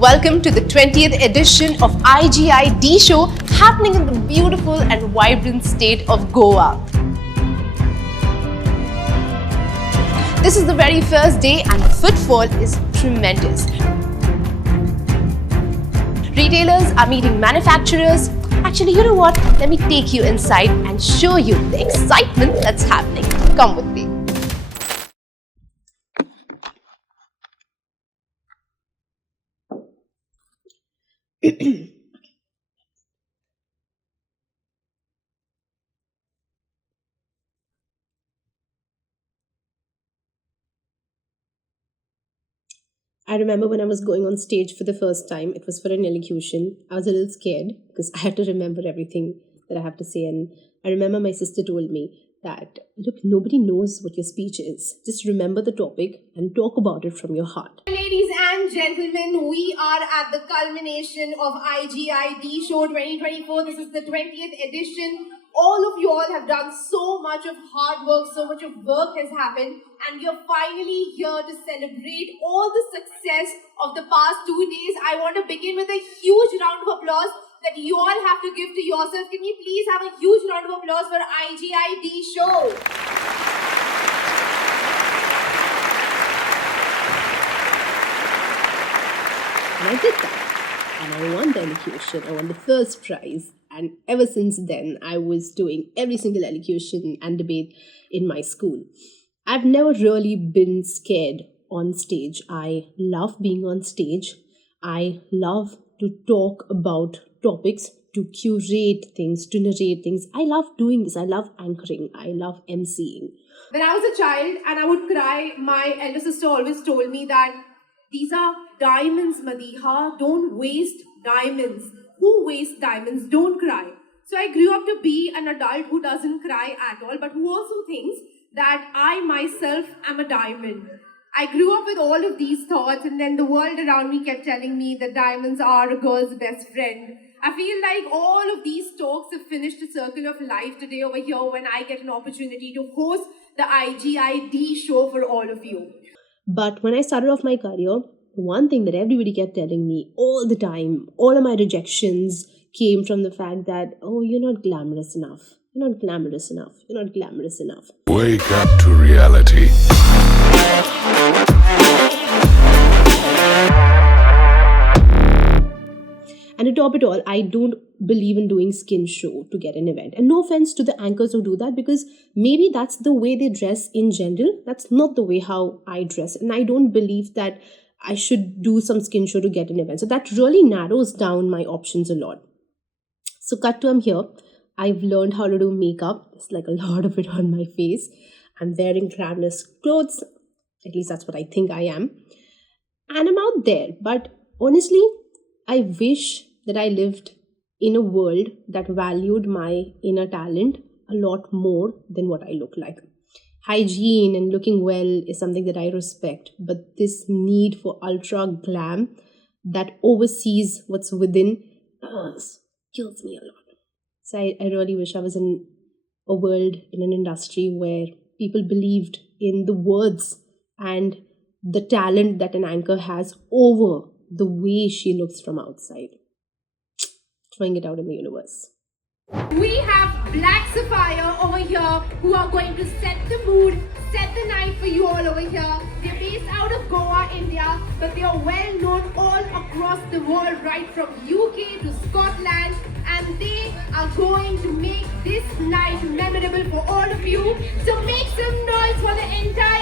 Welcome to the 20th edition of IGI Show, happening in the beautiful and vibrant state of Goa. This is the very first day and the footfall is tremendous. Retailers are meeting manufacturers. Actually, you know what? Let me take you inside and show you the excitement that's happening. Come with me. I remember when I was going on stage for the first time, it was for an elocution. I was a little scared because I had to remember everything that I have to say. And I remember my sister told me that, look, nobody knows what your speech is. Just remember the topic and talk about it from your heart. Ladies and gentlemen, we are at the culmination of IGI Show 2024. This is the 20th edition. All of you all have done so much of hard work, so much of work has happened, and we are finally here to celebrate all the success of the past 2 days. I want to begin with a huge round of applause that you all have to give to yourself. Can we please have a huge round of applause for IGI Show? And I did that. And I won the elocution. I won the first prize. And ever since then, I was doing every single elocution and debate in my school. I've never really been scared on stage. I love being on stage. I love to talk about topics, to curate things, to narrate things. I love doing this. I love anchoring. I love emceeing. When I was a child and I would cry, my elder sister always told me that these are diamonds, Madiha. Don't waste diamonds. Who wastes diamonds? Don't cry. So I grew up to be an adult who doesn't cry at all, but who also thinks that I myself am a diamond. I grew up with all of these thoughts, and then the world around me kept telling me that diamonds are a girl's best friend. I feel like all of these talks have finished a circle of life today over here when I get an opportunity to host the IGI Show for all of you. But when I started off my career, one thing that everybody kept telling me all the time, all of my rejections came from the fact that, oh, you're not glamorous enough. You're not glamorous enough. You're not glamorous enough. Wake up to reality. And to top it all, I don't believe in doing skin show to get an event. And no offense to the anchors who do that, because maybe that's the way they dress in general. That's not the way how I dress. And I don't believe that I should do some skin show to get an event. So that really narrows down my options a lot. So cut to I'm here. I've learned how to do makeup. It's like a lot of it on my face. I'm wearing glamorous clothes. At least that's what I think I am. And I'm out there. But honestly, I wish that I lived in a world that valued my inner talent a lot more than what I look like. Hygiene and looking well is something that I respect, but this need for ultra glam that oversees what's within kills me a lot. So I really wish I was in a world, in an industry where people believed in the words and the talent that an anchor has over the way she looks from outside. Throwing it out in the universe. We have Black Sapphire over here who are going to set the mood, set the night for you all over here. They're based out of Goa, India, but they are well known all across the world, right from UK to Scotland, and they are going to make this night memorable for all of you. So make some noise for the entire